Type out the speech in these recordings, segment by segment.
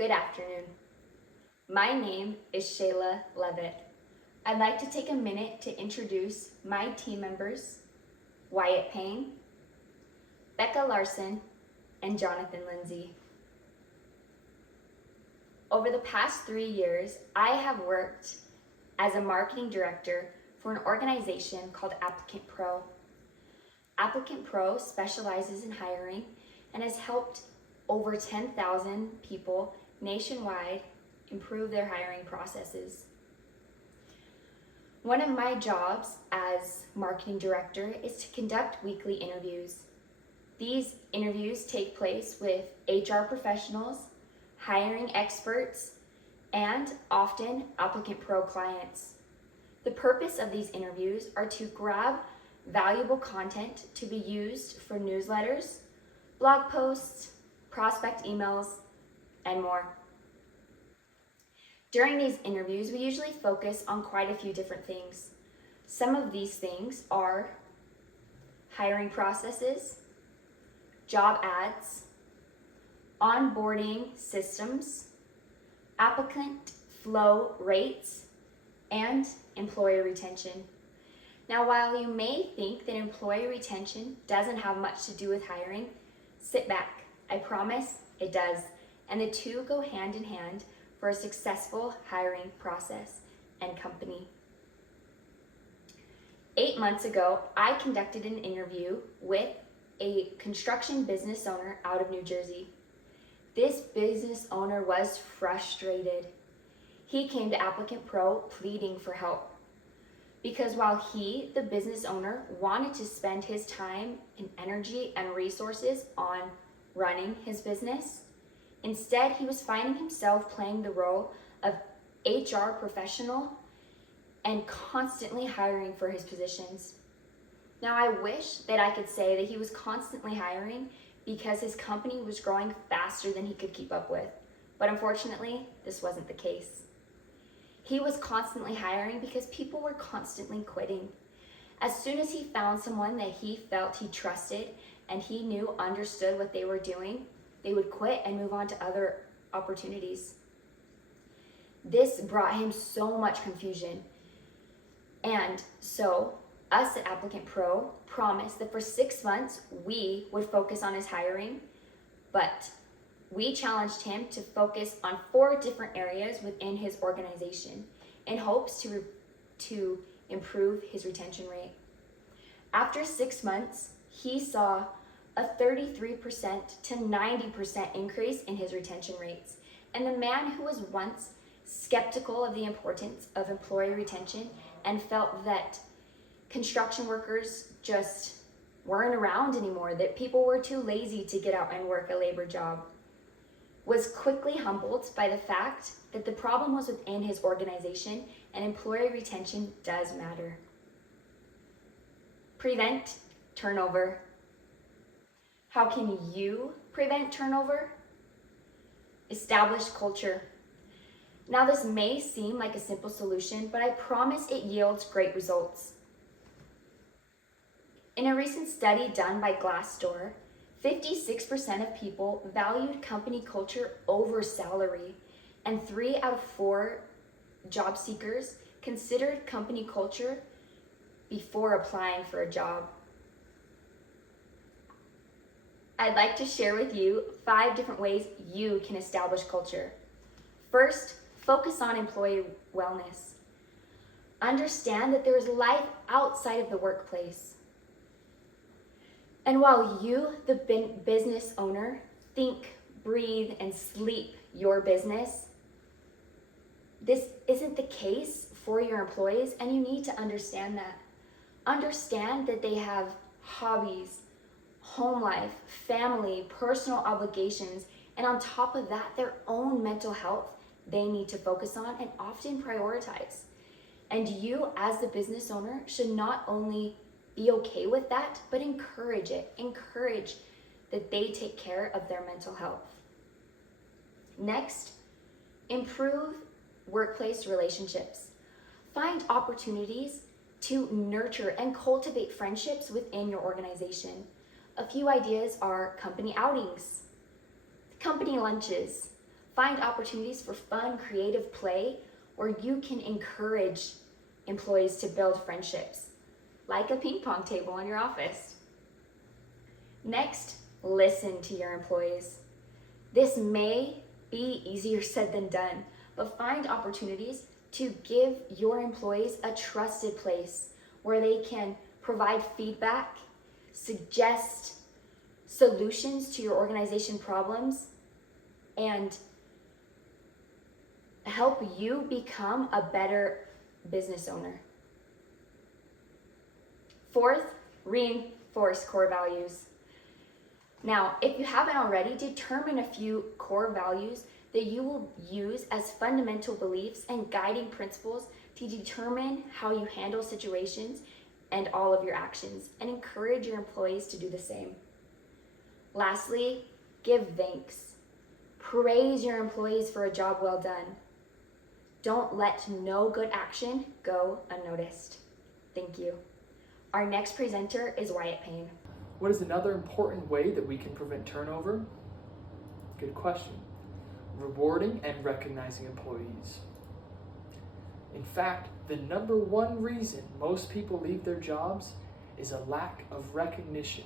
Good afternoon. My name is Shayla Leavitt. I'd like to take a minute to introduce my team members, Wyatt Payne, Becca Larsson, and Jonathan Lindsey. Over the past 3 years, I have worked as a marketing director for an organization called Applicant Pro. Applicant Pro specializes in hiring and has helped over 10,000 people nationwide improve their hiring processes. One of my jobs as marketing director is to conduct weekly interviews. These interviews take place with HR professionals, hiring experts, and often Applicant Pro clients. The purpose of these interviews are to grab valuable content to be used for newsletters, blog posts, prospect emails, and more. During these interviews, we usually focus on quite a few different things. Some of these things are hiring processes, job ads, onboarding systems, applicant flow rates, and employee retention. Now, while you may think that employee retention doesn't have much to do with hiring, sit back. I promise it does. And the two go hand in hand for a successful hiring process and company. 8 months ago, I conducted an interview with a construction business owner out of New Jersey. This business owner was frustrated. He came to Applicant Pro pleading for help because while he, the business owner, wanted to spend his time and energy and resources on running his business, instead he was finding himself playing the role of HR professional and constantly hiring for his positions. Now, I wish that I could say that he was constantly hiring because his company was growing faster than he could keep up with, but unfortunately, this wasn't the case. He was constantly hiring because people were constantly quitting. As soon as he found someone that he felt he trusted and he knew understood what they were doing, they would quit and move on to other opportunities. This brought him so much confusion. And so, us at Applicant Pro promised that for 6 months, we would focus on his hiring, but we challenged him to focus on 4 different areas within his organization in hopes to improve his retention rate. After 6 months, he saw a 33% to 90% increase in his retention rates. And the man who was once skeptical of the importance of employee retention and felt that construction workers just weren't around anymore, that people were too lazy to get out and work a labor job, was quickly humbled by the fact that the problem was within his organization and employee retention does matter. Prevent turnover. How can you prevent turnover? Establish culture. Now, this may seem like a simple solution, but I promise it yields great results. In a recent study done by Glassdoor, 56% of people valued company culture over salary, and 3 out of 4 job seekers considered company culture before applying for a job. I'd like to share with you 5 different ways you can establish culture. First, focus on employee wellness. Understand that there is life outside of the workplace. And while you, the business owner, think, breathe, and sleep your business, this isn't the case for your employees, and you need to understand that. Understand that they have hobbies, home life, family, personal obligations, and on top of that, their own mental health they need to focus on and often prioritize. And you, as the business owner, should not only be okay with that, but encourage it. Encourage that they take care of their mental health. Next, improve workplace relationships. Find opportunities to nurture and cultivate friendships within your organization. A few ideas are company outings, company lunches, Find opportunities for fun, creative play where you can encourage employees to build friendships, like a ping pong table in your office. Next, listen to your employees. This may be easier said than done, but find opportunities to give your employees a trusted place where they can provide feedback, suggest solutions to your organization problems, and help you become a better business owner. Fourth, reinforce core values. Now, if you haven't already, determine a few core values that you will use as fundamental beliefs and guiding principles to determine how you handle situations and all of your actions, and encourage your employees to do the same. Lastly, give thanks. Praise your employees for a job well done. Don't let no good action go unnoticed. Thank you. Our next presenter is Wyatt Payne. What is another important way that we can prevent turnover? Good question. Rewarding and recognizing employees. In fact, the number one reason most people leave their jobs is a lack of recognition.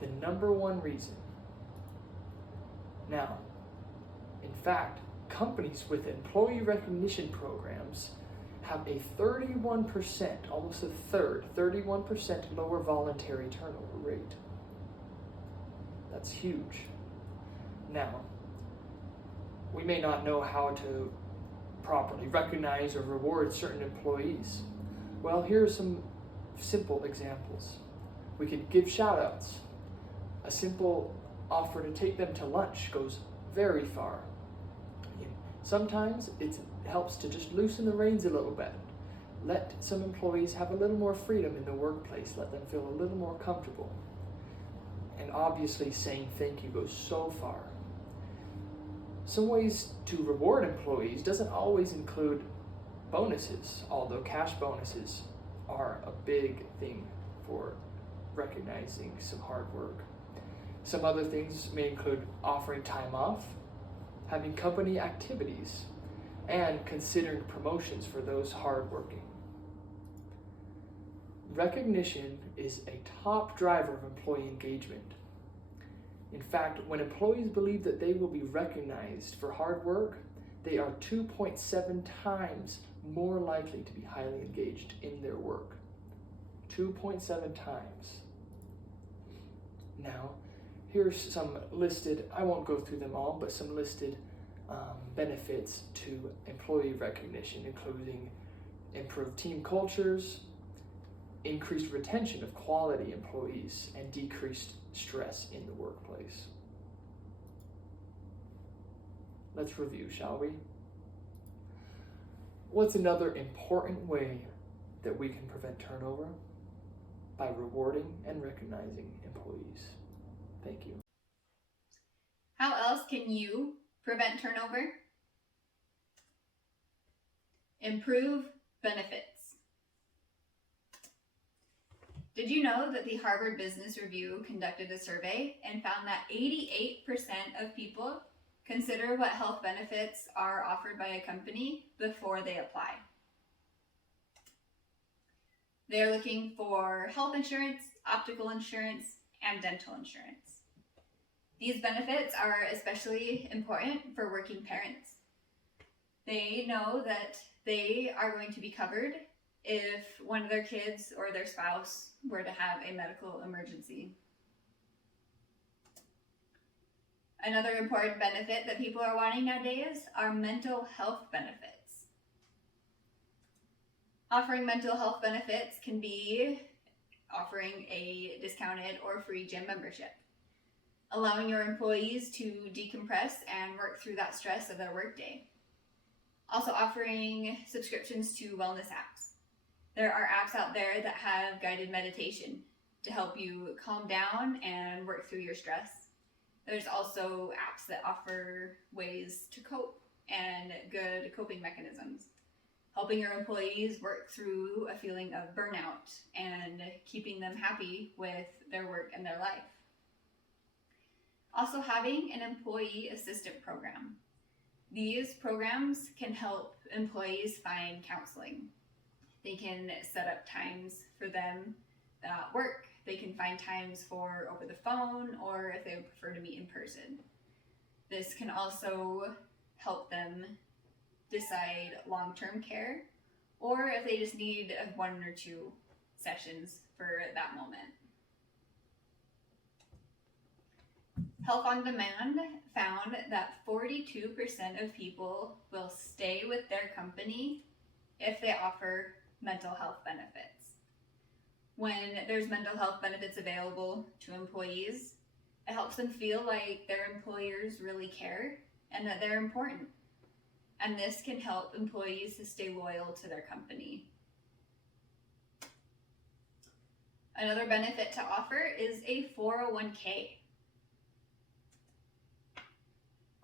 The number one reason. Now, in fact, companies with employee recognition programs have a 31%, almost a third, 31% lower voluntary turnover rate. That's huge. Now, we may not know how to properly recognize or reward certain employees. Well, here are some simple examples. We could give shout outs. A simple offer to take them to lunch goes very far. Sometimes it helps to just loosen the reins a little bit. Let some employees have a little more freedom in the workplace. Let them feel a little more comfortable. And obviously saying thank you goes so far. Some ways to reward employees doesn't always include bonuses, although cash bonuses are a big thing for recognizing some hard work. Some other things may include offering time off, having company activities, and considering promotions for those hardworking. Recognition is a top driver of employee engagement. In fact, when employees believe that they will be recognized for hard work, they are 2.7 times more likely to be highly engaged in their work. 2.7 times. Now, here's some listed, I won't go through them all, but some listed benefits to employee recognition, including improved team cultures, increased retention of quality employees, and decreased stress in the workplace. Let's review, shall we? What's another important way that we can prevent turnover? By rewarding and recognizing employees. Thank you. How else can you prevent turnover? Improve benefits. Did you know that the Harvard Business Review conducted a survey and found that 88% of people consider what health benefits are offered by a company before they apply? They're looking for health insurance, optical insurance, and dental insurance. These benefits are especially important for working parents. They know that they are going to be covered if one of their kids or their spouse were to have a medical emergency. Another important benefit that people are wanting nowadays are mental health benefits. Offering mental health benefits can be offering a discounted or free gym membership, allowing your employees to decompress and work through that stress of their workday. Also offering subscriptions to wellness apps. There are apps out there that have guided meditation to help you calm down and work through your stress. There's also apps that offer ways to cope and good coping mechanisms, helping your employees work through a feeling of burnout and keeping them happy with their work and their life. Also having an employee assistant program. These programs can help employees find counseling. They can set up times for them at work. They can find times for over the phone, or if they would prefer to meet in person. This can also help them decide long-term care, or if they just need 1 or 2 sessions for that moment. Health on Demand found that 42% of people will stay with their company if they offer mental health benefits. When there's mental health benefits available to employees, it helps them feel like their employers really care and that they're important. And this can help employees to stay loyal to their company. Another benefit to offer is a 401k.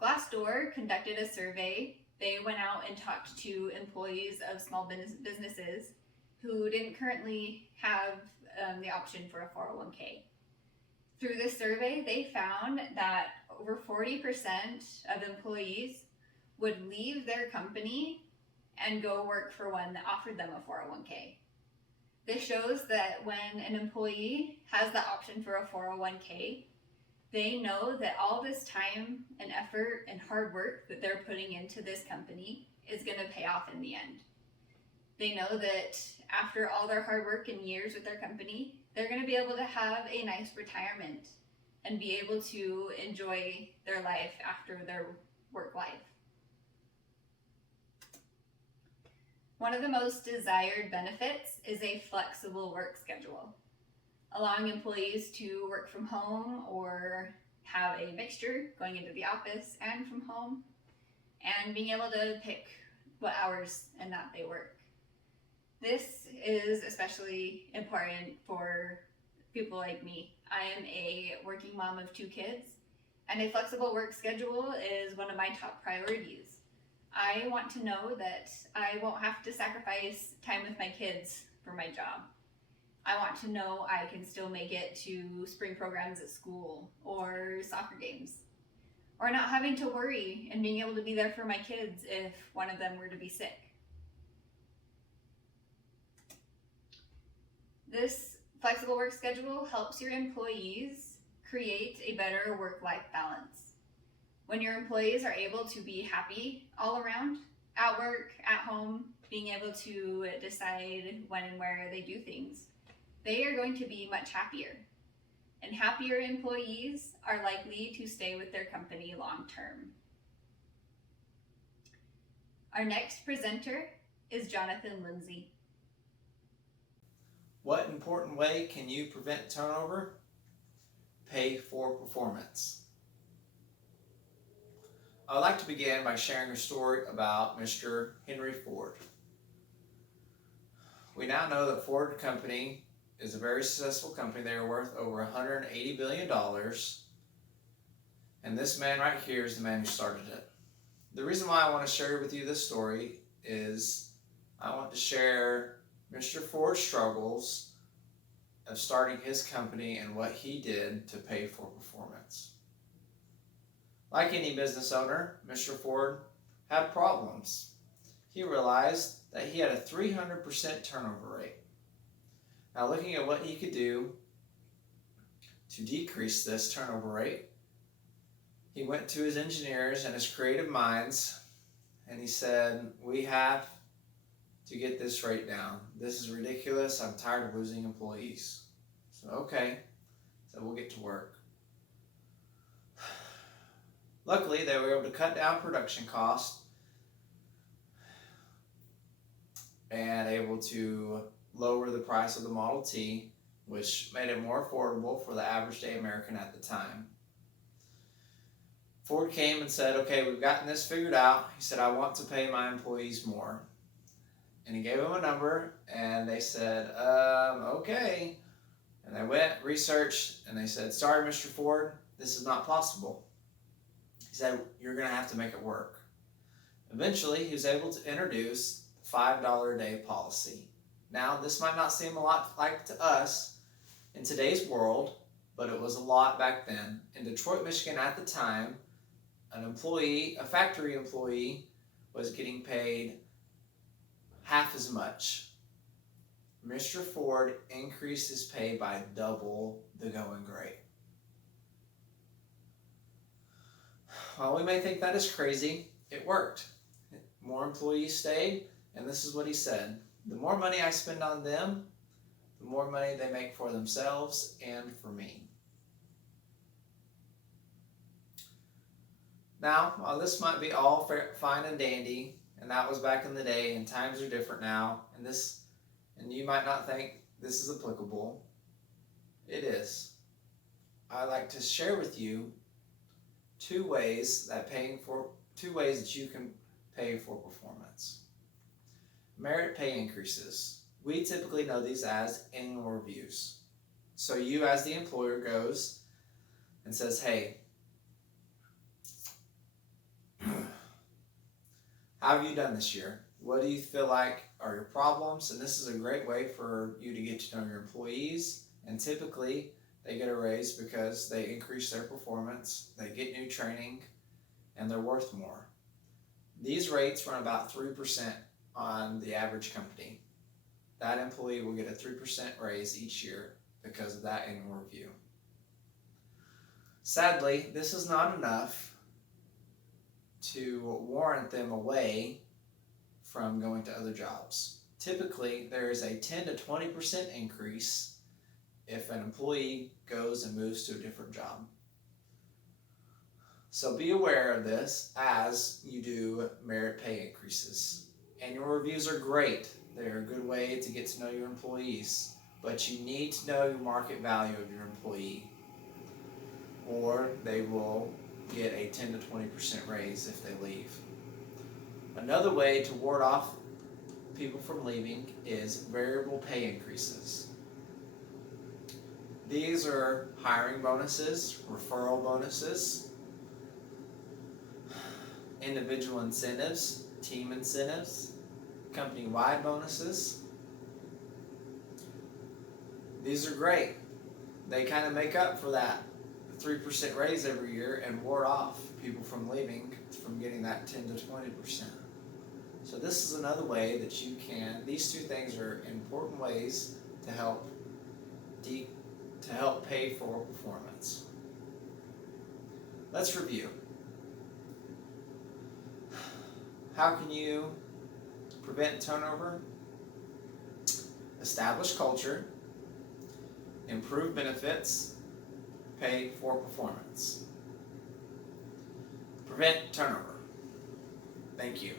Glassdoor conducted a survey. They went out and talked to employees of small businesses who didn't currently have the option for a 401k. Through this survey, they found that over 40% of employees would leave their company and go work for one that offered them a 401k. This shows that when an employee has the option for a 401k, they know that all this time and effort and hard work that they're putting into this company is going to pay off in the end. They know that after all their hard work and years with their company, they're going to be able to have a nice retirement and be able to enjoy their life after their work life. One of the most desired benefits is a flexible work schedule, allowing employees to work from home or have a mixture going into the office and from home, and being able to pick what hours and that they work. This is especially important for people like me. I am a working mom of 2 kids, and a flexible work schedule is one of my top priorities. I want to know that I won't have to sacrifice time with my kids for my job. I want to know I can still make it to spring programs at school or soccer games, or not having to worry and being able to be there for my kids if one of them were to be sick. This flexible work schedule helps your employees create a better work-life balance. When your employees are able to be happy all around, at work, at home, being able to decide when and where they do things, they are going to be much happier. And happier employees are likely to stay with their company long term. Our next presenter is Jonathan Lindsey. What important way can you prevent turnover? Pay for performance. I would like to begin by sharing a story about Mr. Henry Ford. We now know that Ford Company is a very successful company. They are worth over $180 billion. And this man right here is the man who started it. The reason why I want to share with you this story is I want to share Mr. Ford's struggles of starting his company and what he did to pay for performance. Like any business owner, Mr. Ford had problems. He realized that he had a 300% turnover rate. Now, looking at what he could do to decrease this turnover rate, he went to his engineers and his creative minds and he said, we have to get this rate down. This is ridiculous. I'm tired of losing employees. So, okay. So we'll get to work. Luckily, they were able to cut down production costs and able to lower the price of the Model T, which made it more affordable for the average day American at the time. Ford came and said, okay, we've gotten this figured out. He said, I want to pay my employees more. And he gave them a number, and they said, okay. And they went, researched, and they said, sorry, Mr. Ford, this is not possible. He said, you're going to have to make it work. Eventually, he was able to introduce the $5 a day policy. Now, this might not seem a lot like to us in today's world, but it was a lot back then. In Detroit, Michigan at the time, a factory employee was getting paid half as much. Mr. Ford increased his pay by double the going rate. While we may think that is crazy, it worked. More employees stayed, and this is what he said: the more money I spend on them, the more money they make for themselves and for me. Now, while this might be all fine and dandy, and that was back in the day, and times are different now, and you might not think this is applicable, it is. I like to share with you two ways that you can pay for performance. Merit pay increases. We typically know these as annual reviews. So you, as the employer, goes and says, hey, how have you done this year? What do you feel like are your problems? And this is a great way for you to get to know your employees. And typically, they get a raise because they increase their performance, they get new training, and they're worth more. These rates run about 3% on the average company. That employee will get a 3% raise each year because of that annual review. Sadly, this is not enough to warrant them away from going to other jobs. Typically, there is a 10 to 20% increase if an employee goes and moves to a different job. So be aware of this as you do merit pay increases. Annual reviews are great. They're a good way to get to know your employees, but you need to know your market value of your employee, or they will get a 10 to 20% raise if they leave. Another way to ward off people from leaving is variable pay increases. These are hiring bonuses, referral bonuses, individual incentives, team incentives, company-wide bonuses. These are great. They kind of make up for that 3% raise every year and ward off people from leaving, from getting that 10 to 20%. So this is another way that you can, these two things are important ways to help pay for performance. Let's review. How can you prevent turnover? Establish culture, improve benefits, pay for performance. Prevent turnover. Thank you.